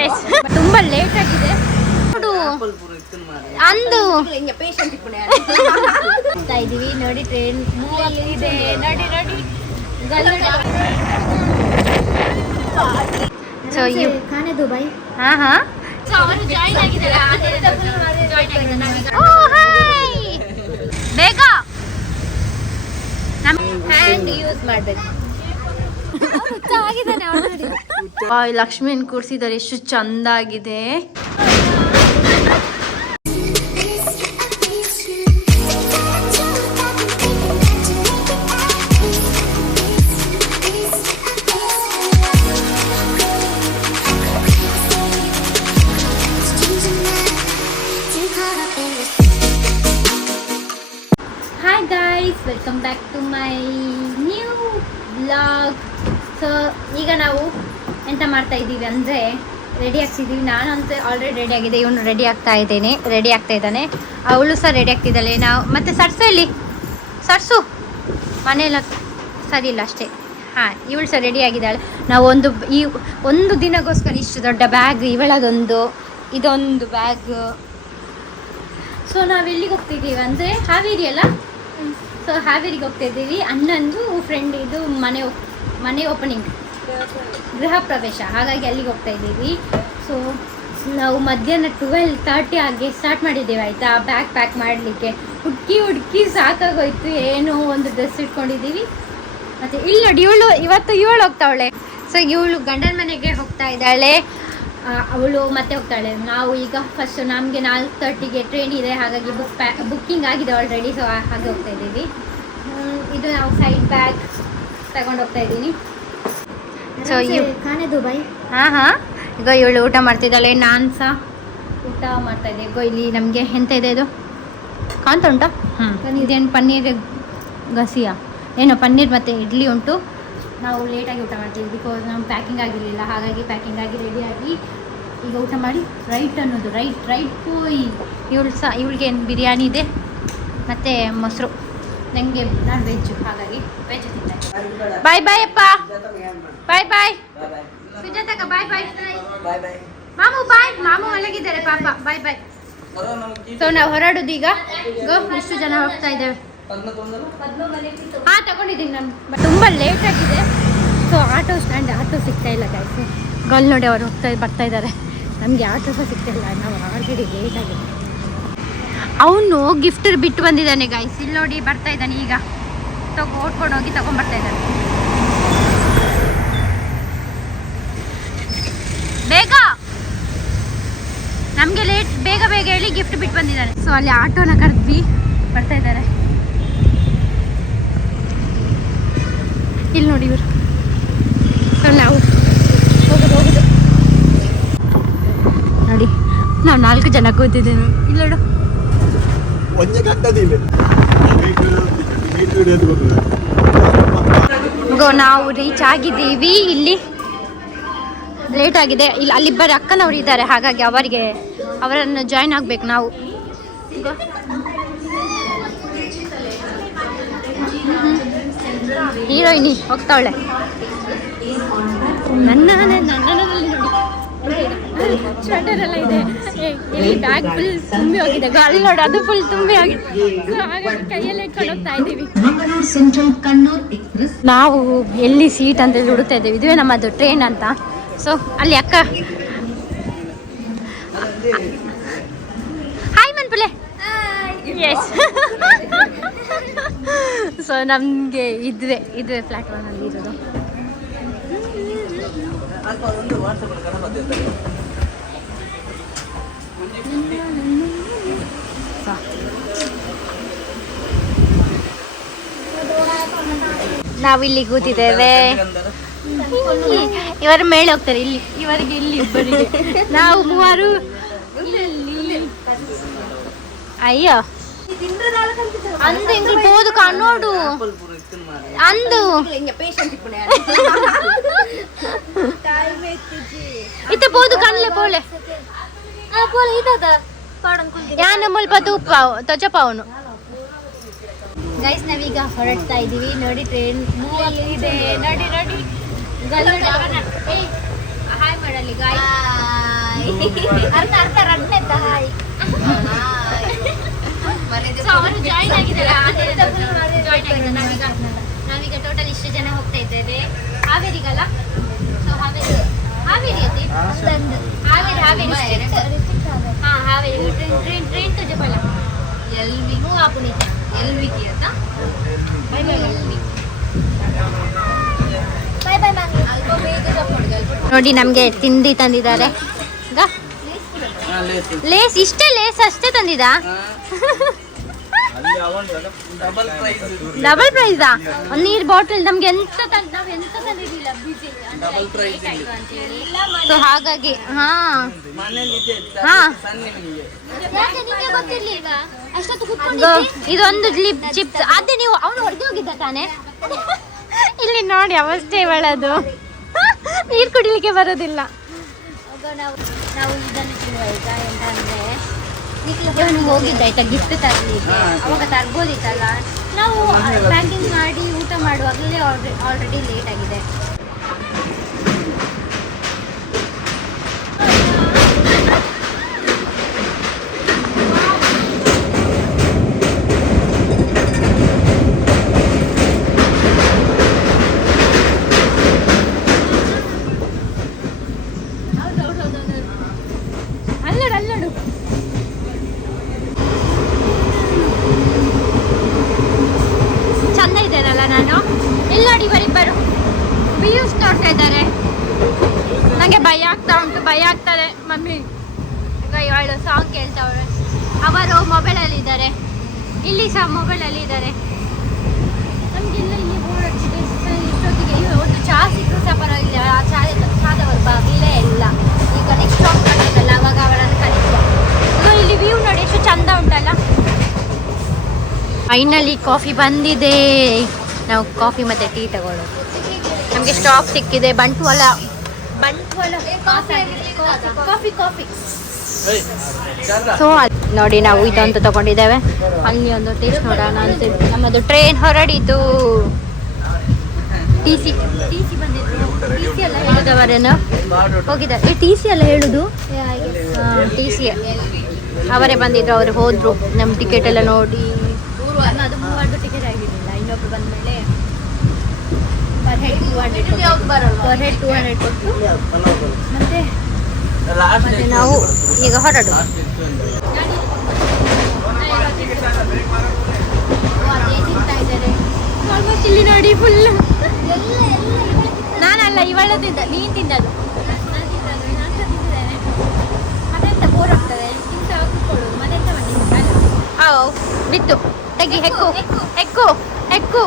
S ತುಂಬಾ late ಆಗಿದೆ ನೋಡು ಅಂದು ಇದೀವಿ ನೋಡಿ ಟ್ರೈನ್ ಮೂವ್ ಇದೆ ನೋಡಿ ನೋಡಿ ಸೊ ಯು ಖಾನೆ ದುಬೈ ಹಾ ಸೊ ಅವರು ಜಾಯಿನ್ ಆಗಿದ್ದಾರೆ ಓ ಹಾಯ್ ಬೇಗ ನಮ್ಮ ಹ್ಯಾಂಡ್ ಯೂಸ್ ಮಾಡಬೇಕು ಲಕ್ಷ್ಮಿಯನ್ನು ಕೂರಿಸಿದ್ದಾರೆ ಎಷ್ಟು ಚಂದ ಆಗಿದೆ hi guys welcome back to my new vlog. So ಈಗ ನಾವು ಎಂತ ಮಾಡ್ತಾ ಇದ್ದೀವಿ ಅಂದರೆ ರೆಡಿ ಆಗ್ತಿದ್ದೀವಿ. ನಾನು ಅಂತ ಆಲ್ರೆಡಿ ರೆಡಿ ಆಗಿದೆ, ಇವನು ರೆಡಿ ಆಗ್ತಾ ಇದ್ದಾನೆ, ಅವಳು ಸಹ ರೆಡಿ ಆಗ್ತಿದ್ದಾಳೆ. ನಾವು ಮತ್ತೆ ಸರ್ಸು ಸರ್ಸು ಮನೆಯಲ್ಲ ಸರಿ ಇಲ್ಲ ಅಷ್ಟೇ. ಹಾಂ ಇವಳು ಸಹ ರೆಡಿ ಆಗಿದ್ದಾಳೆ. ನಾವು ಒಂದು ದಿನಕ್ಕೋಸ್ಕರ ಇಷ್ಟು ದೊಡ್ಡ ಬ್ಯಾಗ್, ಇದೊಂದು ಬ್ಯಾಗ್. ಸೊ ನಾವು ಎಲ್ಲಿಗೆ ಹೋಗ್ತಿದ್ದೀವಿ ಅಂದರೆ ಹಾವೇರಿ ಅಲ್ಲ, ಸೊ ಹಾವೇರಿಗೆ ಹೋಗ್ತಾ ಇದ್ದೀವಿ. ಅಣ್ಣಂದು ಫ್ರೆಂಡ್ ಇದು ಮನೆ ಓಪನಿಂಗ್, ಗೃಹ ಪ್ರವೇಶ, ಹಾಗಾಗಿ ಅಲ್ಲಿಗೆ ಹೋಗ್ತಾ ಇದ್ದೀವಿ. ಸೊ ನಾವು ಮಧ್ಯಾಹ್ನ 12:30 ಹಾಗೆ ಸ್ಟಾರ್ಟ್ ಮಾಡಿದ್ದೇವೆ ಆಯಿತಾ, ಬ್ಯಾಗ್ ಪ್ಯಾಕ್ ಮಾಡಲಿಕ್ಕೆ. ಹುಡುಕಿ ಸಾಕಾಗೋಯ್ತು. ಏನೋ ಒಂದು ಡ್ರೆಸ್ ಇಟ್ಕೊಂಡಿದ್ದೀವಿ. ಮತ್ತು ಇಲ್ಲಿ ನೋಡಿ ಇವತ್ತು ಇವಳು ಹೋಗ್ತಾವಳೆ. ಸೊ ಇವಳು ಗಂಡನ ಮನೆಗೆ ಹೋಗ್ತಾ ಇದ್ದಾಳೆ, ಅವಳು ಮತ್ತೆ ಹೋಗ್ತಾಳೆ. ನಾವು ಈಗ ಫಸ್ಟ್ ನಮಗೆ 4:30ಗೆ ಟ್ರೈನ್ ಇದೆ, ಹಾಗಾಗಿ ಬುಕ್ಕಿಂಗ್ ಆಗಿದೆ ಆಲ್ರೆಡಿ. ಸೊ ಹಾಗೆ ಹೋಗ್ತಾ ಇದ್ದೀವಿ. ಇದು ನಾವು ಸೈಡ್ ಬ್ಯಾಗ್ ತಗೊಂಡು ಹೋಗ್ತಾ ಇದ್ದೀನಿ. ಸೊ ಖಾನೆ ದುಬೈ ಹಾಂ ಈಗ ಇವಳು ಊಟ ಮಾಡ್ತಿದ್ದಾಳೆ, ನಾನು ಸಹ ಊಟ ಮಾಡ್ತಾ ಇದ್ದೆ. ಇಲ್ಲಿ ನಮಗೆ ಎಂತ ಇದೆ ಇದು ಕಾಣ್ತಾ ಉಂಟಾ? ಇದೇನು ಪನ್ನೀರ್ ಗಸಿಯಾ ಏನೋ ಪನ್ನೀರ್ ಮತ್ತು ಇಡ್ಲಿ ಉಂಟು. ನಾವು ಲೇಟಾಗಿ ಊಟ ಮಾಡ್ತೀವಿ, ಬಿಕಾಸ್ ನಾವು ಪ್ಯಾಕಿಂಗ್ ಆಗಿರಲಿಲ್ಲ, ಹಾಗಾಗಿ ಪ್ಯಾಕಿಂಗ್ ಆಗಿ ರೆಡಿಯಾಗಿ ಈಗ ಊಟ ಮಾಡಿ ರೈಟ್ ಅನ್ನೋದು ರೈಟ್ ಹೋಯ್. ಇವಳಿಗೆ ಬಿರಿಯಾನಿ ಇದೆ ಮತ್ತು ಮೊಸರು. ನನಗೆ ನಾನು ವೆಜ್ಜು, ಹಾಗಾಗಿ ವೆಜ್ ತಿಂತಾರೆ. ಬಾಯ್ ಅಪ್ಪ, ಬಾಯ್ ಸುಜಾತಕ್ಕ, ಬಾಯ್ ಮಾಮು ಮಲಗಿದ್ದಾರೆ ಪಾಪ, ಬಾಯ್. ಸೊ ನಾವು ಹೊರಡೋದು ಈಗ. ಇಷ್ಟು ಜನ ಹೋಗ್ತಾ ಇದ್ದೇವೆ. ಹಾಂ ತಗೊಂಡಿದ್ದೀನಿ ನಾನು. ತುಂಬ ಲೇಟ್ ಆಗಿದೆ. ಸೊ ಆಟೋ ಸಿಗ್ತಾ ಇಲ್ಲ ಗಾಯ್ಸ್. ಗಲ್ ನೋಡಿ ಅವರು ಬರ್ತಾ ಇದ್ದಾರೆ. ನಮಗೆ ಆಟೋ ಸಹ ಸಿಗ್ತಾ ಇಲ್ಲ, ನಾವು ಆಲ್ರೆಡಿ ಲೇಟ್ ಆಗಿದೆ. ಅವನು ಗಿಫ್ಟ್ ಬಿಟ್ಟು ಬಂದಿದ್ದಾನೆ ಗಾಯ್ಸ್. ಇಲ್ಲಿ ನೋಡಿ ಬರ್ತಾ ಇದ್ದಾನೆ ಈಗ, ಓಡ್ಕೊಂಡು ಹೋಗಿ ತಗೊಂಡ್ಬರ್ತಾ ಇದ್ದಾನೆ. ಬೇಗ ನಮಗೆ ಲೇಟ್, ಬೇಗ ಹೇಳಿ ಗಿಫ್ಟ್ ಬಿಟ್ಟು ಬಂದಿದ್ದಾನೆ. ಸೊ ಅಲ್ಲಿ ಆಟೋನ ಕರೆದ್ವಿ, ಬರ್ತಾ ಇದ್ದಾರೆ. ಇಲ್ಲಿ ನೋಡಿ ಇವರು. ನಾವು ಹೋಗುದು ನೋಡಿ, ನಾವು 4 ಜನ ಕೂತಿದ್ದೇವೆ. ಇಲ್ಲ ನೋಡು, ನಾವು ರೀಚ್ ಆಗಿದ್ದೀವಿ. ಇಲ್ಲಿ ಲೇಟ್ ಆಗಿದೆ. ಇಲ್ಲಿ ಅಲ್ಲಿಬ್ಬರು ಅಕ್ಕನವರು ಇದ್ದಾರೆ, ಹಾಗಾಗಿ ಅವರನ್ನು ಜಾಯ್ನ್ ಆಗಬೇಕು ನಾವು. ಹೀರೋಯಿನಿ ಹೋಗ್ತಾವಳೆ. ನನ್ನ ಸ್ವೆಟರ್ ಎಲ್ಲ ಇದೆ. ಇಲ್ಲಿ ಬ್ಯಾಗ್ ಫುಲ್ ತುಂಬಿ ಹೋಗಿದೆ, ಅಲ್ಲಿ ನೋಡಿ ಅದು ಫುಲ್ ತುಂಬಿ ಆಗಿದೆ. ಹಾಗಾಗಿ ಕೈಯಲ್ಲೇ ಇಟ್ಕೊಂಡು ಹೋಗ್ತಾ ಇದ್ದೀವಿ. ನಾವು ಎಲ್ಲಿ ಸೀಟ್ ಅಂತ ಹೇಳಿ ಹುಡುಕ್ತಾ ಇದ್ದೀವಿ. ಇದುವೇ ನಮ್ಮದು ಟ್ರೈನ್ ಅಂತ. ಸೊ ಅಲ್ಲಿ ಅಕ್ಕ ಹಾಯ್ ಮನ್ಪುಲೆ. ಎಸ್ ಸೊ ನಮಗೆ ಇದುವೇ ಪ್ಲಾಟ್ಫಾರ್ಮಲ್ಲಿ ಇರೋದು. ನಾವಿಲ್ಲಿ ಕೂತಿದ್ದೇವೆ. ಇವರು ಮೇಲೆ ಹೋಗ್ತಾರೆ, ಇವರಿಗೆ ಇಲ್ಲಿ ಇಬ್ಬರಿಗೆ, ನಾವು 3 ಅಯ್ಯೋ ಅಂದು போது கண்ணோடு ಅಂದು ಇತ್ತೆ போது ಕಣ್ಣಲೆ ಪೋಲೆ ಪೋಲೆ ಇದಾದ ಯಾನ ಮುಲ್ಪ ತೊಚ ಪಾವನು. ಗೈಸ್ ನಾವೀಗ ಹೊರಡ್ತಾ ಇದ್ದೀವಿ. ನೋಡಿ ಟ್ರೈನ್ ಮೂವ್ ಇದೆ, ನೋಡಿ ಹಾಯ್ ಮಾಡಲಿ ಗಾಯ್ಸ್. ಅರ್ಥ ಅರ್ಥ ರಡ್ನೆತ್ತ ಹಾಯ್ ಅವರು ಜಾಯಿನ್ ಆಗಿದ್ದಾರೆ ನಾವೀಗ ಟೋಟಲ್ ಇಷ್ಟು ಜನ ಹೋಗ್ತಾ ಇದ್ದೇವೆ ಹಾವೇರಿಗಲ್ಲ ಸೊ ಹಾವೇರಿ ಅತಿ ಹಾವೇರಿ ಹಾಂ ಹಾವೇರಿ ಟ್ರೈನ್ तुझे पहिला एलवी हूँ आपने एलवी किया था bye bye LV bye bye ನೋಡಿ ನಮಗೆ ತಿಂಡಿ ತಂದಿದ್ದಾರೆ ಲೇಸ್ ಇಷ್ಟೇ ಲೇಸ್ ಅಷ್ಟೇ ತಂದಿದ್ದಾ ಡಬಲ್ ಪ್ರೈಸಾ ಒಂದು ನೀರು ಬಾಟಲ್ ನಮ್ಗೆ ಎಂತ ನಾವು ಎಂತ ತಂದಿದ್ದಿಲ್ಲ ಸೊ ಹಾಗಾಗಿ ಹಾ ಇದೊಂದು ಚಿಪ್ಸ್ ಅದೇ ನೀವು ಅವನು ಹೊರಗೆ ಹೋಗಿದ್ದ ತಾನೆ ಇಲ್ಲಿ ನೋಡಿ ಅವಸ್ಥೆ ಒಳ್ಳೇದು ನೀರು ಕುಡಿಲಿಕ್ಕೆ ಬರೋದಿಲ್ಲ ನಾವು ಇದನ್ನು ತಿನ್ನುವಾಯ್ತಾ ಎಂತ ಅಂದರೆ ಇವನು ಹೋಗಿದ್ದ ಆಯ್ತಾ ಗಿಫ್ಟ್ ತರಲಿಕ್ಕೆ ಅವಾಗ ತರ್ಬೋದಿತ್ತಲ್ಲ ನಾವು ಪ್ಯಾಕಿಂಗ್ ಮಾಡಿ ಊಟ ಮಾಡುವಾಗಲೇ ಆಲ್ರೆಡಿ ಲೇಟ್ ಆಗಿದೆ ನನಗೆ ಭಯ ಆಗ್ತದೆ ಮಮ್ಮಿ ಈಗ ಇವಳು ಸಾಂಗ್ ಕೇಳ್ತಾವಳೆ ಅವರು ಮೊಬೈಲಲ್ಲಿ ಇದ್ದಾರೆ ಇಲ್ಲಿ ಸಹ ಮೊಬೈಲಲ್ಲಿ ಇದ್ದಾರೆ ನಮಗೆಲ್ಲ ಇಲ್ಲಿ ಇಷ್ಟೊತ್ತಿಗೆ ಒಂದು ಚಹಾ ಸಿಕ್ಕರೂ ಸಹ ಪರವಾಗಿಲ್ಲ ಆ ಚಾದವರು ಬಾಗಿಲೇ ಇಲ್ಲ ಈಗ ನೆಕ್ಸ್ಟ್ ಸ್ಟಾಪ್ ಮಾಡಬೇಕಲ್ಲ ಅವಾಗ ಅವರನ್ನು ಕಲಿಸುವ ಈಗ ಇಲ್ಲಿ ವ್ಯೂ ನೋಡಿ ಎಷ್ಟು ಚಂದ ಉಂಟಲ್ಲ ಫೈನಲಿ ಕಾಫಿ ಬಂದಿದೆ ನಾವು ಕಾಫಿ ಮತ್ತು ಟೀ ತಗೊಳ್ಳೋದು ನಮಗೆ ಸ್ಟಾಪ್ ಸಿಕ್ಕಿದೆ ಬಂಟ್ವಾಳ ಕಾಫಿ ಸೊ ನೋಡಿ ನಾವು ಇದಂತೂ ತಗೊಂಡಿದ್ದೇವೆ ಅಲ್ಲಿ ಒಂದು ಟೇಸ್ಟ್ ನೋಡೋಣ ಅಂತ ನಮ್ಮದು ಟ್ರೈನ್ ಹೊರಡಿತು ಟಿ ಸಿ ಎಲ್ಲ ಹೇಳಿದವರೇನು ಹೋಗಿದ್ದಾರೆ ಈ ಟಿ ಸಿ ಎಲ್ಲ ಹೇಳುದು ಟಿ ಸಿ ಅವರೇ ಬಂದಿದ್ರು ಅವರು ಹೋದ್ರು ನಮ್ಮ ಟಿಕೆಟ್ ಎಲ್ಲ ನೋಡಿ ಅದು 3 ಟಿಕೆಟ್ ಆಗಿರಲಿಲ್ಲ ಇನ್ನೊಬ್ರು ಬಂದಮೇಲೆ ಪರ್ ಹೆಡ್ 200 ಕೊಟ್ಟು ಮತ್ತೆ ನಾವು ಈಗ ಹೊರಡು ಆಲ್ಮೋಸ್ಟ್ ಇಲ್ಲಿ ನೋಡಿ ಫುಲ್ ನಾನಲ್ಲ ಇವಳು ತಿಂದ ನೀನು ತಿನ್ನದು ಮತ್ತೆಂತ ಬೋರ್ ಆಗ್ತದೆ ತಿಂತ ಕೂತ್ಕೊಳ್ಳು ಮತ್ತೆಂತ ಬಂದಿದ್ದು ಬಿತ್ತು ತೆಗಿ ಹೆಕ್ಕು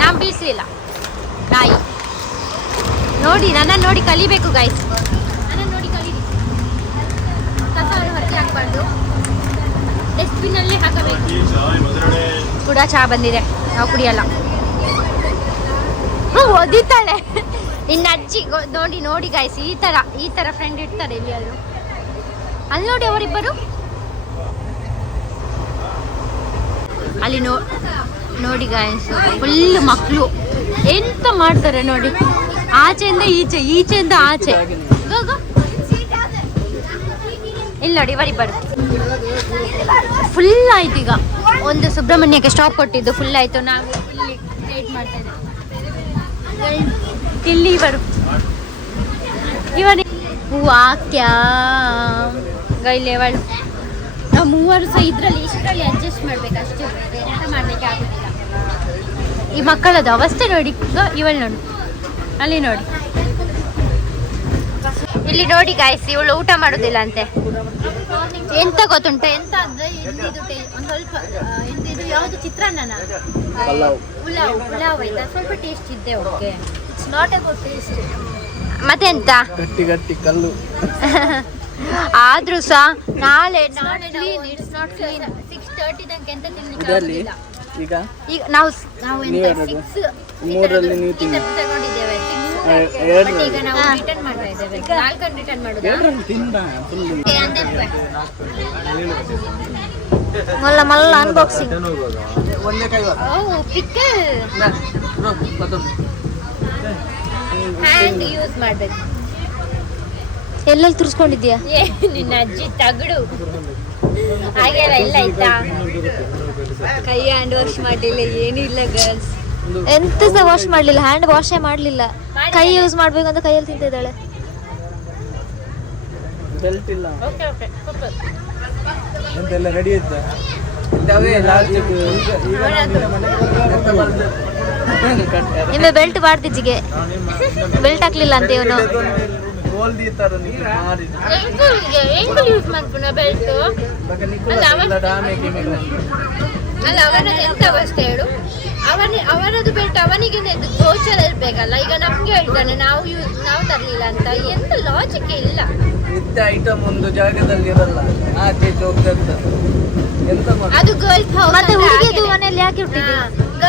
ನಾನು ಬೀಳಿಸಲಿಲ್ಲ ನಾಯಿ ನೋಡಿ ನನ್ನನ್ನು ನೋಡಿ ಕಲಿಬೇಕು ಗೈಸ್ ನನ್ನನ್ನು ನೋಡಿ ಕಲೀರಿ ಕಸ ಹೊರಗೆ ಹಾಕಬಾರ್ದು ಡಸ್ಟ್ಬಿನ್ನಲ್ಲಿ ಹಾಕಬೇಕು ಕೂಡ ಚಹಾ ಬಂದಿದೆ ನಾವು ಕುಡಿಯಲ್ಲ ಓದಿತಾಳೆ ಇನ್ನು ಅಜ್ಜಿ ನೋಡಿ ಗೈಸ್ ಈ ಥರ ಫ್ರೆಂಡ್ ಇರ್ತಾರೆ ಇಲ್ಲಿ ಅಲ್ಲಿ ನೋಡಿ ಅವರಿಬ್ಬರು ಅಲ್ಲಿ ನೋಡಿ ಗಾಯಸ್ ಫುಲ್ ಮಕ್ಕಳು ಎಂತ ಮಾಡ್ತಾರೆ ನೋಡಿ ಆಚೆಯಿಂದ ಈಚೆಯಿಂದ ಆಚೆ ಇಲ್ಲಿ ನೋಡಿ ಇವರಿಬ್ಬರು ಫುಲ್ ಆಯ್ತು ಈಗ ಒಂದು ಸುಬ್ರಹ್ಮಣ್ಯಕ್ಕೆ ಸ್ಟಾಪ್ ಕೊಟ್ಟಿದ್ದು ಫುಲ್ ಆಯ್ತು ನಾವು ಇಲ್ಲಿ ವೇಟ್ ಮಾಡ್ತಾ ಇದ್ದೇವೆ ಇಲ್ಲಿ ಇವನು ವಾಕ್ಯ ಗೈಲೇವಳು ನಾವು ಮೂವರು ಸಹ ಇಷ್ಟರಲ್ಲಿ ಅಡ್ಜಸ್ಟ್ ಮಾಡ್ಬೇಕಷ್ಟೇ ಎಂತ ಮಾಡಲಿಕ್ಕೆ ಆಗುತ್ತಿಲ್ಲ ಈ ಮಕ್ಕಳದ್ದು ಅವಸ್ಥೆ ನೋಡಿ ಇವಳು ನೋಡಿ ಅಲ್ಲಿ ನೋಡಿ ಇಲ್ಲಿ ನೋಡಿ ಗಾಯ್ಸ್ ಇವಳು ಊಟ ಮಾಡೋದಿಲ್ಲ ಅಂತೆ ಎಂತ ಗೊತ್ತುಂಟ ಎಂತ ಅಂದ್ರೆ ಒಂದು ಸ್ವಲ್ಪ ಎಂತಿದು ಯಾವುದು ಚಿತ್ರಾನ್ನ ಪುಲಾವ್ ಆಯ್ತಾ ಸ್ವಲ್ಪ ಟೇಸ್ಟ್ ಇದ್ದೆ okay it's not A good taste ಮತ್ತೆ ಎಂತ ಗಟ್ಟಿ ಕಲ್ಲು ಆದ್ರೂ ಸಹ ನಾಳೆ ಇಟ್ಸ್ ನಾಟ್ ಕ್ಲೀನ್ 6:30 ತನಕ ಎಂತ ತಿನ್ಲಿಕ್ಕೆ ಈಗ ನಾವು ಮೂರಲ್ಲಿ ನೀವು ತಗೊಂಡಿದ್ದೇವೆ ಬಟ್ ಈಗ ನಾವು ರಿಟರ್ನ್ ಮಾಡ್ತಾ ಇದ್ದೇವೆ 4 ರಿಟರ್ನ್ ಮಾಡೋದಾ ಮಲ್ಲ ಅನ್ಬಾಕ್ಸಿಂಗ್ ಪಿಕಲ್ ಹ್ಯಾಂಡ್ ಯೂಸ್ ಮಾಡಬೇಕು ಎಲ್ಲೆಲ್ಲಿ ತುರ್ಸ್ಕೊಂಡಿದ್ಯಾ? ನಿನ್ನ ಅಜ್ಜಿ ತಗಡು ಹಾಗೆಲ್ಲ ಇಲ್ಲ ಆಯ್ತಾ. ಕೈ ಹ್ಯಾಂಡ್ ವಾಶ್ ಮಾಡಲಿಲ್ಲ, ಏನೂ ಇಲ್ಲ ಗರ್ಲ್ಸ್. ಎಂತ ಸಹ ವಾಶ್ ಮಾಡಲಿಲ್ಲ, ಹ್ಯಾಂಡ್ ವಾಶೇ ಮಾಡಲಿಲ್ಲ. ಕೈ ಯೂಸ್ ಮಾಡ್ಬೇಕಂತ ಕೈಯಲ್ಲಿ ತಿಂತಿದ್ದಾಳೆ. ಎಂತೆಲ್ಲ ರೆಡಿ ಇತ್ತ ನಿಮ್ಮೆ ಬೆಲ್ಟ್ ಬಾಡ್ದಿಜ್ಜಿಗೆ ಬೆಲ್ಟ್ ಹಾಕ್ಲಿಲ್ಲ ಅಂತ ಇವನು. ಯೂಸ್ ಮಾಡ್ಕೊಂಡ ಬೆಲ್ಟ್ ಅಲ್ಲ ಅವನದ್ದು ಎಂತ ಅವಸ್ಥೆ ಹೇಳು. ಅವನದು ಬೆಲ್ಟ್ ಅವನಿಗೆ ಗೋಚರ ಇರ್ಬೇಕಲ್ಲ. ಈಗ ನಮ್ಗೆ ಹೇಳ್ತಾನೆ ನಾವು ತರ್ಲಿಲ್ಲ ಅಂತ. ಎಂತ ಲಾಜಿಕ್ ಇಲ್ಲ. ಐಟಮ್ ಒಂದು ಜಾಗದಲ್ಲಿ ಇರಲ್ಲ, ಆಚೆ ಅದು ಗರ್ಲ್ಸ್ ಹೌಸ್. ಮತ್ತೆ ಹುಡುಗಿದು ಮನೆಯಲ್ಲಿ ಯಾಕೆ ಹುಟ್ಟಿದ್ದು?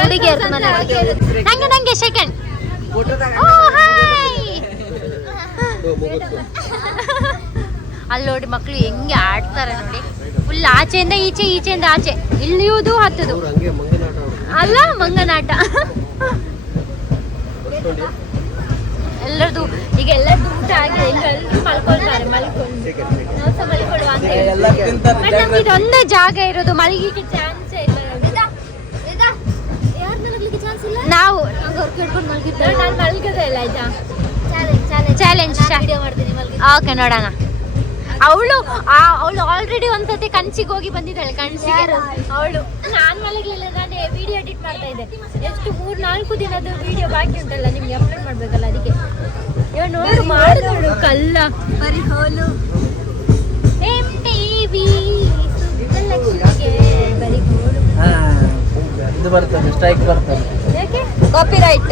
ಹುಡುಗಿಯರ್ದು ಮನೆ. ನಂಗೆ ಸೆಕೆಂಡ್. ಅಲ್ಲಿ ನೋಡಿ ಮಕ್ಕಳು ಹೆಂಗೆ ಆಡ್ತಾರೆ ನೋಡಿ. ಫುಲ್ ಆಚೆಯಿಂದ ಈಚೆ, ಈಚೆಯಿಂದ ಆಚೆ, ಇಳಿಯುವುದು ಹತ್ತುದು. ಅಲ್ಲ ಮಂಗನಾಟ. ಎಲ್ಲರದು ಈಗ ಎಲ್ಲರದು ಊಟ ಆಗಿ ಎಲ್ಲರೂ ಮಲ್ಕೊಳ್ತಾರೆ. ಮಲ್ಕೊಳ್ಳುವ ಅಂತ ಹೇಳಿ ಇದೊಂದೇ ಜಾಗ ಇರೋದು, ಮಲಗಿಗೆ ಚಾನ್ಸೇ ಇಲ್ಲ. ನಾವು ಹಿಡ್ಕೊಂಡು ಮಲಗಿದ್ದೇವೆ. ನಾನು ಮಲಗದೇ ಇಲ್ಲ ಆಯ್ತಾ. ಚಾಲೆಂಜ್ ಮಾಡ್ತೀನಿ. ಓಕೆ ನೋಡೋಣ. ಅವಳು ಆಲ್ರೆಡಿ ಒಂದ್ಸತಿ ಕನ್ಸಿಗೆ ಹೋಗಿ ಬಂದಿದ್ದಾಳೆ. ಕನ್ಸಿಗೆ ಅವಳು. ನಾನು ಮಲಗಲಿಲ್ಲ, ನಾನು ವಿಡಿಯೋ ಎಡಿಟ್ ಮಾಡ್ತಾ ಇದ್ದೆ. ಎಷ್ಟು 3-4 ದಿನದ ವಿಡಿಯೋ ಬಾಕಿ ಉಂಟಲ್ಲ, ನಿಮ್ಗೆ ಅಪ್ಲೋಡ್ ಮಾಡ್ಬೇಕಲ್ಲ. ಅದಕ್ಕೆ ಇವಾಗ ನೋಡು ಮಾಡಿದವಳು ಕಲ್ಲ ಬರೀ ಹೋಲು MTV ಬರೀ ಹೋಲು. ಇದು ಬರ್ತದೆ, ಸ್ಟ್ರೈಕ್ ಬರ್ತದೆ. ಯಾಕೆ? ಕಾಪಿರೈಟ್.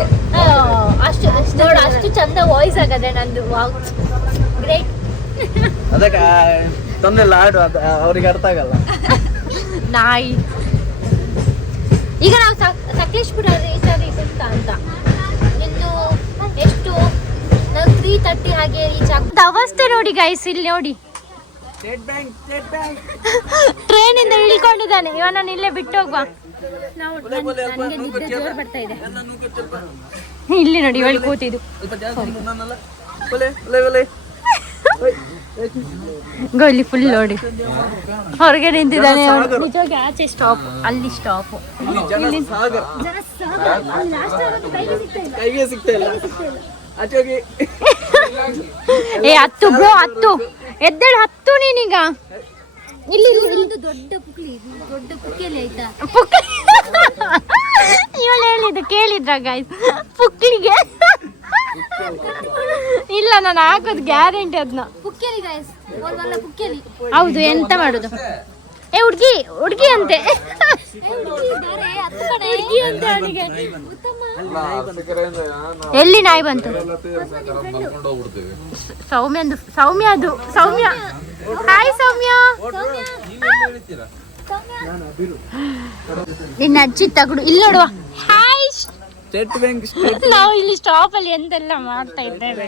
ಅಷ್ಟು ನೋಡು, ಅಷ್ಟು ಚಂದ ವಾಯ್ಸ್ ಆಗದೆ ನಂದು. Wow, great. ಅದಕ್ಕೆ ತೊಂದರೆಲ್ಲ ಆಡು, ಅವ್ರಿಗೆ ಅರ್ಥ ಆಗಲ್ಲ. ನಾಯಿ. ಈಗ ನಾವು ಸಕಲೇಶ್ಪುರ ರೀಚ್ ಆಗೋಯ್ತು ಅಂತ. ಇನ್ನು ಎಷ್ಟು? ನಾವು 3:30 ಹಾಗೆ ರೀಚ್ ಆಗ್ತದೆ. ಅವಸ್ಥೆ ನೋಡಿ ಗೈಸ್, ಇಲ್ಲಿ ನೋಡಿ. ಟ್ರೈನಿಂದ ಇಳ್ಕೊಂಡಿದ್ದಾನೆ. ಇವನನ್ನು ಇಲ್ಲೇ ಬಿಟ್ಟು ಹೋಗುವ. ನನಗೆ ನಿದ್ದೆ ಜೋರು ಬರ್ತಾ ಇದೆ. ಇಲ್ಲಿ ನೋಡಿ ಇವಳು ಕೂತಿದ್ದು. ಗೋಲಿ ಫುಲ್ ನೋಡಿ ಹೊರಗೆ ನಿಂತಿದ್ದಾನೆ. ನಿಜವಾಗಿ ಆಚೆ ಸ್ಟಾಪ್, ಅಲ್ಲಿ ಸ್ಟಾಪ್. ಏ ಹತ್ತು ಬ್ರೋ, ಹತ್ತು ಎದ್ದೇಳು, ಹತ್ತು ನೀನೀಗ. ಇಲ್ಲಿ ದೊಡ್ಡ ಪುಕ್ಲಿ ಆಯ್ತಾ? ಇವಳು ಹೇಳಿದ್ದು ಕೇಳಿದ್ರ ಗಾಯ್ಸ್? ಪುಕ್ಲಿಗೆ ಇಲ್ಲ, ನಾನು ಹಾಕೋದು ಗ್ಯಾರಂಟಿ ಅದನ್ನ. ಪುಕ್ಕೇಲಿ ಗಾಯ್ಸ್, ಹೌದು. ಎಂತ ಮಾಡುದು? ಏ ಹುಡ್ಗಿ ಅಂತೆ. ಎಲ್ಲಿ ನಾಯಿ ಬಂತು? ಸೌಮ್ಯ. ಹಾಯ್ ಸೌಮ್ಯ. ನಿನ್ನ ಅಜ್ಜಿ ತಗಡು. ಇಲ್ಲಿ ನೋಡುವ. ಹಾಯ್. ನಾವು ಇಲ್ಲಿ ಸ್ಟಾಪ್ ಅಲ್ಲಿ ಎಂತೆಲ್ಲ ಮಾಡ್ತಾ ಇದ್ದೇವೆ.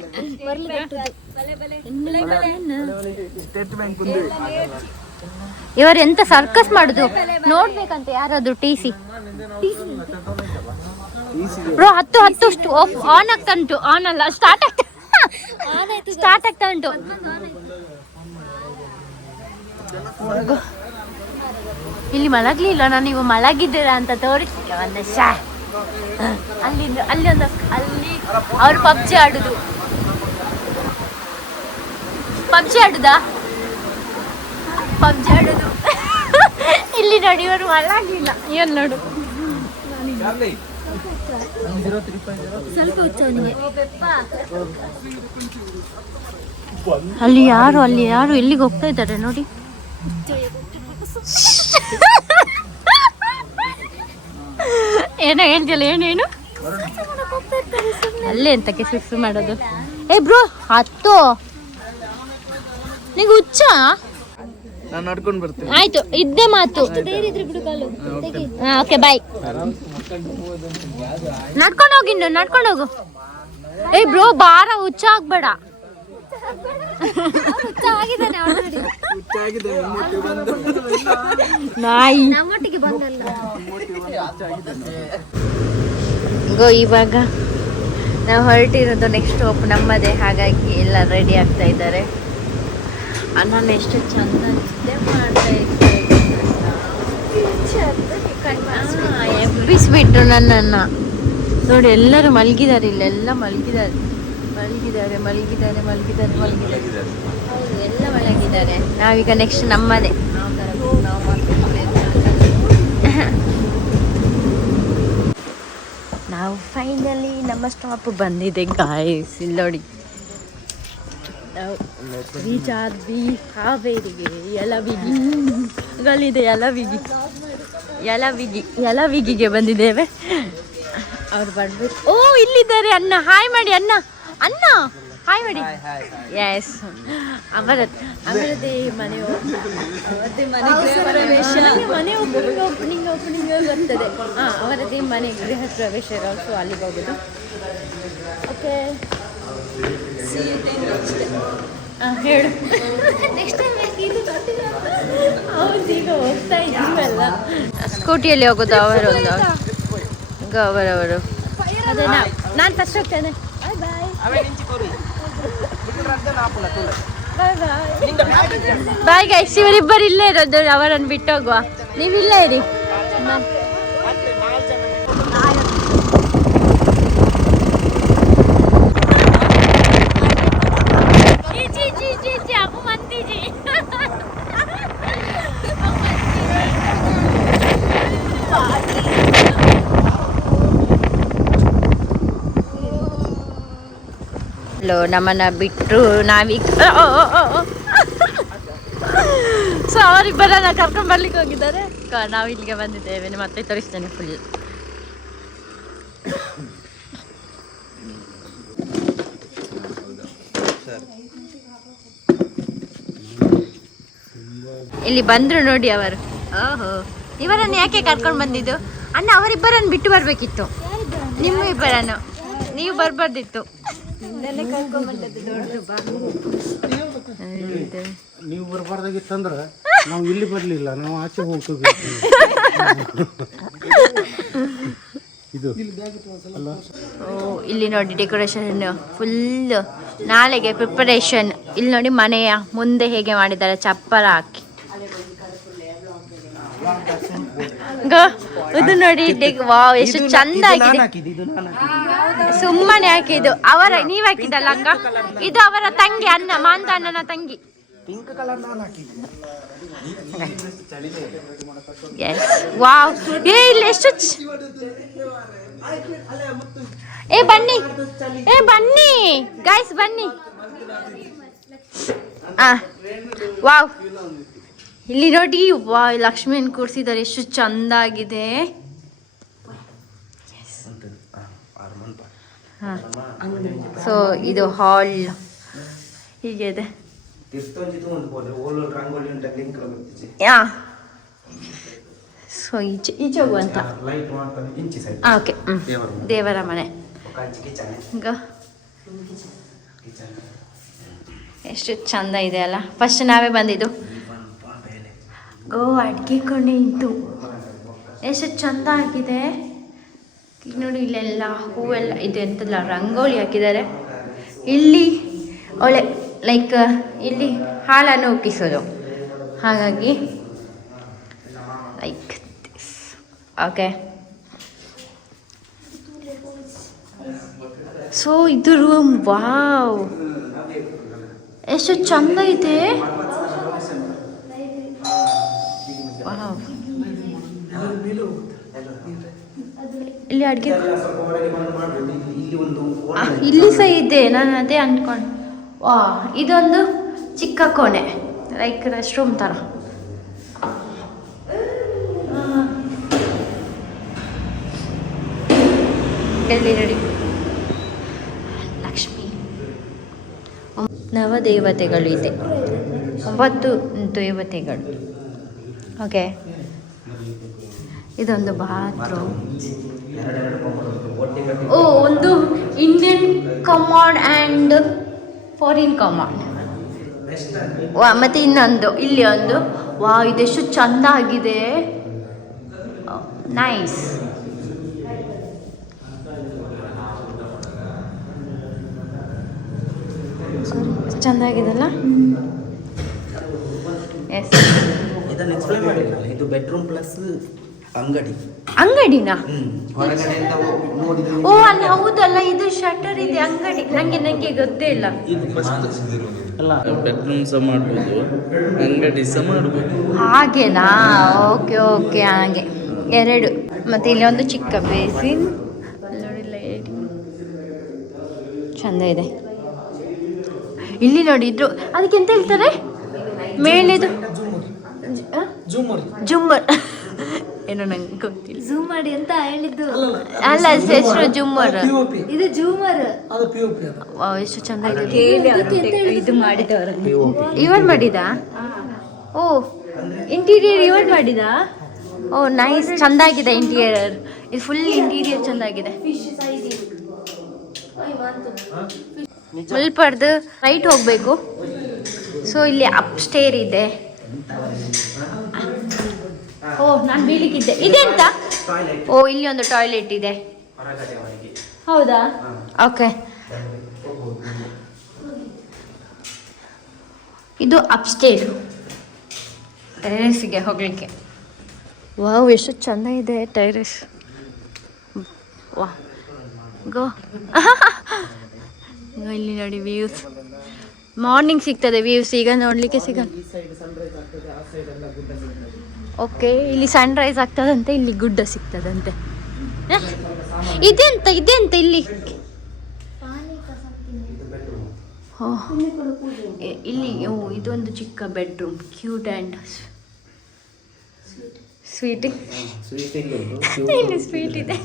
ಇವರು ಎಂತ ಸರ್ಕಸ್ ಮಾಡುದು ನೋಡ್ಬೇಕಂತ. ಯಾರಾದ್ರು TC ಬ್ರೋ? 10 ಆನ್ ಆಗ್ತಾ ಉಂಟು. ಆನ್ ಅಲ್ಲ, ಸ್ಟಾರ್ಟ್ ಆಗ್ತಾ ಉಂಟು. ಇಲ್ಲಿ ಮಲಗ್ಲಿಲ್ಲ ನಾನು. ನೀವು ಮಲಗಿದ್ದೀರಾ ಅಂತ ತೋರಿಸ್ತೀರ ಒಂದು ಅಲ್ಲಿ ಅವ್ರು ಪಬ್ಜಿ ಆಡುದಾ? ಪಬ್ಜಿ ಆಡುದು. ಇಲ್ಲಿ ನೋಡಿ, ಇವರು ಮಲಗಿಲ್ಲ. ಏನು ನೋಡು, ಸ್ವಲ್ಪ ಹುಚ್ಚವನಿಗೆ. ಅಲ್ಲಿ ಯಾರು ಎಲ್ಲಿಗೆ ಹೋಗ್ತಾ ಇದ್ದಾರೆ ನೋಡಿ. ಏನೋ ಹೇಳ್ತಿಲ್ಲ. ಏನೇನು ಅಲ್ಲೇ ಎಂತಕ್ಕೆ ಫಿಕ್ಸ್ ಮಾಡೋದು? ಏ ಬ್ರೋ, 10 ನಿಂಗೆ ಹುಚ್ಚ? ನಾನು ನಡ್ಕೊಂಡು ಬರ್ತೀನಿ. ಆಯ್ತು, ಇದ್ದೇ ಮಾತು. Okay bye. ನಡ್ಕೊಂಡು ಹೋಗು. ಏ ಬ್ರೋ, ಬಾರ, ಹುಚ್ಚ ಆಗ್ಬೇಡ. ನಾಯಿ ಇವಾಗ ನಾವು ಹೊರಟಿರೋದು ನೆಕ್ಸ್ಟ್ ಸ್ಟಾಪ್ ನಮ್ಮದೇ, ಹಾಗಾಗಿ ಎಲ್ಲ ರೆಡಿ ಆಗ್ತಾ ಇದ್ದಾರೆ. ಅಣ್ಣ ಎಷ್ಟು ಚಂದ ನಿದ್ದೆ ಮಾಡ್ತಾ ಇದ್ದಾರೆ, ಎಬ್ಬಿಸ್ಬಿಟ್ರು ನನ್ನನ್ನು ನೋಡಿ. ಎಲ್ಲರೂ ಮಲಗಿದ್ದಾರೆ, ಇಲ್ಲೆಲ್ಲ ಮಲಗಿದ್ದಾರೆ. ಹೌದು, ಎಲ್ಲ ಮಲಗಿದ್ದಾರೆ. ನಾವೀಗ ನೆಕ್ಸ್ಟ್ ನಮ್ಮದೇ. ನಾವು ಫೈನಲಿ ನಮ್ಮ ಸ್ಟಾಪ್ ಬಂದಿದೆ ಗಾಯ್ಸ್. ಇಲ್ಲಿ ನೋಡಿ, ನಾವು ರೀಚ್ ಆದ್ವಿ ಹಾವೇರಿಗೆ. ಯಲವಿಗೆ ಯಲವಿಗಿಗೆ ಬಂದಿದ್ದೇವೆ. ಅವ್ರು ಬರ್ಬೇಕು. ಓ, ಇಲ್ಲಿದ್ದಾರೆ ಅಣ್ಣ. ಹಾಯ್ ಮಾಡಿ ಅಣ್ಣ. ಹಾಯ್ ಮಾಡಿ. ಎಸ್, ಅವರದೇ ಮನೆ ಓಪನಿಂಗ್ ಬರ್ತದೆ. ಅವರದೇ ಮನೆ ಗೃಹ ಪ್ರವೇಶ ಇರೋದು, ಅಲ್ಲಿಗೆ ಹೋಗೋದು. ಓಕೆ, ಹೇಳು. ನೆಕ್ಸ್ಟ್ ಟೈಮ್ ಈಗ ಹೋಗ್ತಾ ಇದ್ದೀವಲ್ಲ, ಸ್ಕೂಟಿಯಲ್ಲಿ ಹೋಗೋದು. ಅವರವರು ಅದೇ ನಾನು ಫಸ್ಟ್ ಹೋಗ್ತೇನೆ. Bye guys. ಇವರಿಬ್ಬರು ಇಲ್ಲೇ ಇರೋದು, ಅವರನ್ನು ಬಿಟ್ಟು ಹೋಗುವ. ನೀವಿಲ್ಲೇ ಇರಿ. ನಮ್ಮನ್ನ ಬಿಟ್ಟರು ನಾವೀಗ ಸೊ ಅವರಿಬ್ಬರನ್ನ ಕರ್ಕೊಂಡು ಬರ್ಲಿಕ್ಕೆ ಹೋಗಿದ್ದಾರೆ. ನಾವು ಇಲ್ಲಿಗೆ ಬಂದಿದ್ದೇವೆ. ಮತ್ತೆ ತೋರಿಸ್ತೇನೆ ಫುಲ್. ಇಲ್ಲಿ ಬಂದ್ರು ನೋಡಿ ಅವರು. ಓಹೋ, ಇವರನ್ನು ಯಾಕೆ ಕರ್ಕೊಂಡು ಬಂದಿದ್ದು ಅಣ್ಣ? ಅವರಿಬ್ಬರನ್ನು ಬಿಟ್ಟು ಬರ್ಬೇಕಿತ್ತು, ನಿಮ್ಮ ಇಬ್ಬರನ್ನು. ನೀವು ಬರ್ಬಾರ್ದಿತ್ತು. ನೀವು ಬರಬಾರ್ದಾಗಿತ್ತಂದ್ರೆ ನಾವು ಇಲ್ಲಿ ಬರ್ಲಿಲ್ಲ, ನಾವು ಆಚೆ ಹೋಗ್ತೀವಿ. ಇಲ್ಲಿ ನೋಡಿ ಡೆಕೋರೇಷನ್ ಫುಲ್, ನಾಳೆಗೆ ಪ್ರಿಪರೇಷನ್. ಇಲ್ಲಿ ನೋಡಿ ಮನೆಯ ಮುಂದೆ ಹೇಗೆ ಮಾಡಿದ್ದಾರೆ, ಚಪ್ಪರ ಹಾಕಿ. ಇದು ನೋಡಿ, ವಾವ್ ಎಷ್ಟು ಚಂದ ಆಗಿದೆ. ಸುಮ್ಮನೆ ಹಾಕಿದ್ದು ಅವರ, ನೀವ್ ಹಾಕಿದ್ದಲ್ಲ ಹಂಗ. ಇದು ಅವರ ತಂಗಿ, ಅಣ್ಣ ಮಾಂತ ಅಣ್ಣನ ತಂಗಿ. ವಾವ್, ಇಲ್ಲಿ ಎಷ್ಟು ಬನ್ನಿ ಗೈಸ್, ಬನ್ನಿ. ವಾವ್, ಇಲ್ಲಿ ನೋಡಿ, ವಾ, ಲಕ್ಷ್ಮಿಯನ್ನು ಕೂರಿಸಿದ್ದಾರೆ. ಎಷ್ಟು ಚಂದ ಆಗಿದೆ. ಸೊ ಇದು ಹಾಲ್ ಹೀಗೆ ಇದೆ. ಸೊ ಈಚೆ ಹೋಗುವಂತ. ಓಕೆ, ದೇವರ ಮನೆ. ಎಷ್ಟು ಚಂದ ಇದೆ ಅಲ್ಲ. ಫಸ್ಟ್ ನಾವೇ ಬಂದಿದ್ದು. ಅಡ್ಗೆ ಕೊಂಡೆ ಇದ್ದು ಎಷ್ಟು ಚಂದ ಆಗಿದೆ. ಈಗ ನೋಡಿ, ಇಲ್ಲೆಲ್ಲ ಹೂವೆಲ್ಲ ಇದೆ, ಎಂತೆಲ್ಲ ರಂಗೋಲಿ ಹಾಕಿದ್ದಾರೆ. ಇಲ್ಲಿ ಒಳ್ಳೆ ಲೈಕ್ ಇಲ್ಲಿ ಹಾಲನ್ನು ಉಕ್ಕಿಸೋದು, ಹಾಗಾಗಿ ಲೈಕ್ ದಿಸ್. ಓಕೆ, ಸೊ ಇದು ರೂಮ್. ವಾವ್, ಎಷ್ಟು ಚಂದ ಇದೆ. ವಾವ್, ಇಲ್ಲಿ ಅಡುಗೆ ಇಲ್ಲಿ ಸಹ ಇದೆ. ನಾನು ಅದೇ ಅಂದ್ಕೊಂಡು. ವಾ, ಇದೊಂದು ಚಿಕ್ಕ ಕೋಣೆ, ಲೈಕ್ ರೆಸ್ಟ್ ರೂಮ್ ಥರ. ಎಲ್ಲಿ ನೋಡಿ, ಲಕ್ಷ್ಮಿ. ನವದೇವತೆಗಳು ಇದೆ, 9 ದೇವತೆಗಳು. ಓಕೆ, ಇದೊಂದು ಬಾತ್ರೂಮ್. ಓ, ಒಂದು Indian command and foreign command. ವಾ, ಮತ್ತು ಇನ್ನೊಂದು ಇಲ್ಲಿ ಒಂದು. ವಾ, ಇದೆಷ್ಟು ಚಂದ ಆಗಿದೆ. ನೈಸ್. ಚೆಂದಾಗಿದೆಲ್ಲ. ಎಸ್, ಇದನ್ನು ಎಕ್ಸ್ಪ್ಲೈನ್ ಮಾಡಿಲ್ಲ. ಇದು ಬೆಡ್ರೂಮ್ ಪ್ಲಸ್ ಅಂಗಡಿನಾ? ಹೊರಗಡೆಯಿಂದ ನೋಡಿದ್ರೆ ಓ ಅಲ್ಲಿ ಹೌದಲ್ಲ, ಇದು ಶಟರ್ ಇದೆ ಅಂಗಡಿ. ನಂಗೆ ಗೊತ್ತೇ ಇಲ್ಲ. ಅಲ್ಲ, ಬೆಡ್ರೂಮ್ ಸಹ ಮಾಡ್ಬೋದು, ಅಂಗಡಿ ಸಹ ಮಾಡ್ಬೋದು. ಹಾಗೆನಾ? ಓಕೆ ಹಾಗೆ ಎರಡು. ಮತ್ತೆ ಇಲ್ಲಿ ಒಂದು ಚಿಕ್ಕ ಬೇಸಿನ್ ನೋಡಿ, ಲೈಟಿಂಗ್ ಚಂದ ಇದೆ. ಇಲ್ಲಿ ನೋಡಿ, ಇದ್ರು ಅದಕ್ಕೆ ಎಂತ ಹೇಳ್ತಾರೆ ಮೇಲೆದು? ಜುಮ್ಮರ್ ಏನೋ ನಂಗೆ ಗೊತ್ತಿಲ್ಲ. ಝೂಮ್ ಮಾಡಿ ಅಂತ ಹೇಳಿದ್ದು ಅಲ್ಲ, ಹೆಸರು ಜುಮ್ಮರ್. ಇದು ಝೂಮರ್. ಎಷ್ಟು ಚಂದ ಇದೆ. ಇದು ಮಾಡಿದವರು ಇವನ್ ಮಾಡಿದ? ಓ, ಇಂಟೀರಿಯರ್ ಇವನ್ ಮಾಡಿದ? ಓ ನೈಸ್, ಚಂದಾಗಿದೆ ಇಂಟೀರಿಯರ್. ಇದು ಫುಲ್ ಇಂಟೀರಿಯರ್ ಚಂದಾಗಿದೆ. ಮುಲ್ಪಡ್ದು ರೈಟ್ ಹೋಗಬೇಕು. ಸೊ ಇಲ್ಲಿ ಅಪ್ ಸ್ಟೇರ್ ಇದೆ. ಓ, ನಾನು ಬೀಳಿಕ್ಕಿದ್ದೆ. ಇದೆಂತ? ಓ, ಇಲ್ಲಿ ಒಂದು ಟಾಯ್ಲೆಟ್ ಇದೆ. ಹೌದಾ? ಓಕೆ. ಇದು ಅಪ್ಸ್ಟೇರ್, ಟೆರೇಸ್ಗೆ ಹೋಗ್ಲಿಕ್ಕೆ. ವಾವ್, ಎಷ್ಟು ಚಂದ ಇದೆ ಟೆರೇಸ್. ವಾ, ಗೋ. ಇಲ್ಲಿ ನೋಡಿ ವ್ಯೂಸ್. ಮಾರ್ನಿಂಗ್ ಸಿಗ್ತದೆ ವ್ಯೂಸ್, ಈಗ ನೋಡಲಿಕ್ಕೆ ಸಿಗಲ್ಲ. ಓಕೆ, ಇಲ್ಲಿ ಸನ್ರೈಸ್ ಆಗ್ತದಂತೆ, ಇಲ್ಲಿ ಗುಡ್ಡ ಸಿಗ್ತದಂತೆ. ಇದೆಂತ ಇಲ್ಲಿ? ಇಲ್ಲಿ ಇದೊಂದು ಚಿಕ್ಕ ಬೆಡ್ರೂಮ್, ಕ್ಯೂಟ್ ಆ್ಯಂಡ್ ಸ್ವೀಟ್. ಇಲ್ಲಿ ಸ್ವೀಟ್ ಇದೆ,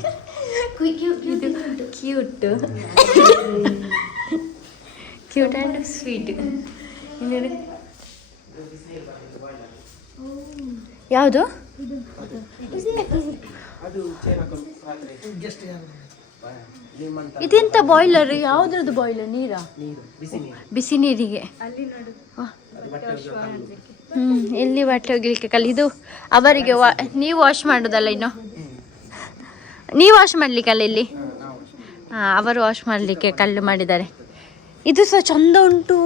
ಕ್ಯೂಟ್ ಆ್ಯಂಡ್ ಸ್ವೀಟ್. ಯಾವುದು? ಇದೆಂತ ಬಾಯ್ಲರ್? ಯಾವ್ದ್ರದ್ದು ಬಾಯ್ಲರ್? ನೀರಾ? ಬಿಸಿ ನೀರಿಗೆ. ಎಲ್ಲಿ ಬಟ್ಟೆ ಒಗಿಲಿಕ್ಕೆ ಕಲ್ಲು. ಇದು ಅವರಿಗೆ ನೀವು ವಾಶ್ ಮಾಡೋದಲ್ಲ, ಇನ್ನು ನೀವು ವಾಶ್ ಮಾಡ್ಲಿಕ್ಕಲ್ಲ ಇಲ್ಲಿ? ಹಾಂ, ಅವರು ವಾಶ್ ಮಾಡಲಿಕ್ಕೆ ಕಲ್ಲು ಮಾಡಿದ್ದಾರೆ. ಇದು ಸಹ ಚಂದ ಉಂಟು.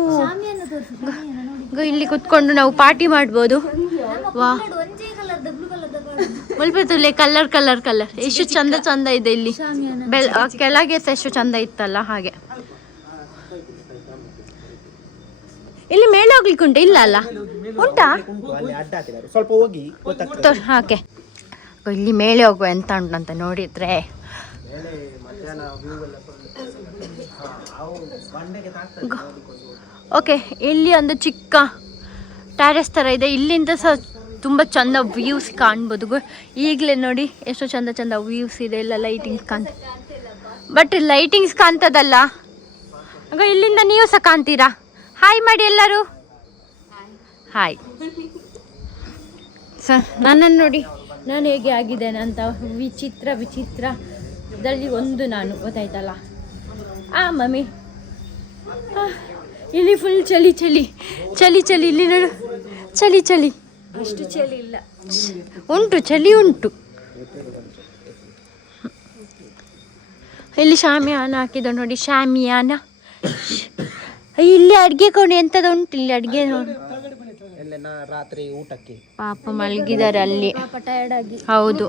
ಇಲ್ಲಿ ಕುತ್ಕೊಂಡು ನಾವು ಪಾರ್ಟಿ ಮಾಡ್ಬೋದು. ವಾ, ಮುಲ್ಪತ್ತುಲೆ ಕಲರ್ ಎಷ್ಟು ಚಂದ ಇದೆ ಇಲ್ಲಿ. ಕೆಳಗೆ ಸಹ ಎಷ್ಟು ಚಂದ ಇತ್ತಲ್ಲ ಹಾಗೆ. ಇಲ್ಲಿ ಮೇಲೆ ಹೋಗ್ಲಿಕ್ಕೆ ಉಂಟು? ಇಲ್ಲ ಅಲ್ಲ, ಉಂಟಾ? ಸ್ವಲ್ಪ ಹೋಗಿ ಹಾಗೆ ಇಲ್ಲಿ ಮೇಲೆ ಹೋಗುವ ಎಂತ ಉಂಟಂತ ನೋಡಿದ್ರೆ. ಓಕೆ, ಇಲ್ಲಿ ಒಂದು ಚಿಕ್ಕ ಟ್ಯಾರೆಸ್ ಥರ ಇದೆ. ಇಲ್ಲಿಂದ ಸಹ ತುಂಬ ಚಂದ ವ್ಯೂಸ್ ಕಾಣ್ಬೋದು. ಈಗಲೇ ನೋಡಿ ಎಷ್ಟು ಚಂದ ವ್ಯೂಸ್ ಇದೆ. ಎಲ್ಲ ಲೈಟಿಂಗ್ಸ್ ಬಟ್ ಲೈಟಿಂಗ್ಸ್ ಕಾಣ್ತದಲ್ಲ, ಆಗ ಇಲ್ಲಿಂದ ನೀವು ಸಹ ಕಾಣ್ತೀರಾ. ಹಾಯ್ ಮಾಡಿ ಎಲ್ಲರೂ, ಹಾಯ್. ನನ್ನನ್ನು ನೋಡಿ ನಾನು ಹೇಗೆ ಆಗಿದ್ದೇನೆ ಅಂತ. ವಿಚಿತ್ರದಲ್ಲಿ ಒಂದು ನಾನು, ಗೊತ್ತಾಯ್ತಲ್ಲ. ಮಮ್ಮಿ, ಇಲ್ಲಿ ಫುಲ್ ಚಳಿ. ಇಲ್ಲಿ ನೋಡು, ಚಳಿ. ಅಷ್ಟು ಚಳಿ ಇಲ್ಲ, ಉಂಟು, ಚಳಿ ಉಂಟು. ಇಲ್ಲಿ ಶಾಮಿಯಾನ ಹಾಕಿದ ನೋಡಿ, ಶಾಮಿಯಾನ. ಇಲ್ಲಿ ಅಡ್ಗೆ ಕೋಣೆ ಎಂತದ ಉಂಟು. ಇಲ್ಲಿ ಅಡ್ಗೆ ನೋಡಿ, ರಾತ್ರಿ ಊಟಕ್ಕೆ ಪಾಪ ಮಲಗಿದ್ದಾರೆ ಅಲ್ಲಿ. ಟಯರ್ಡ್ ಆಗಿ. ಹೌದು.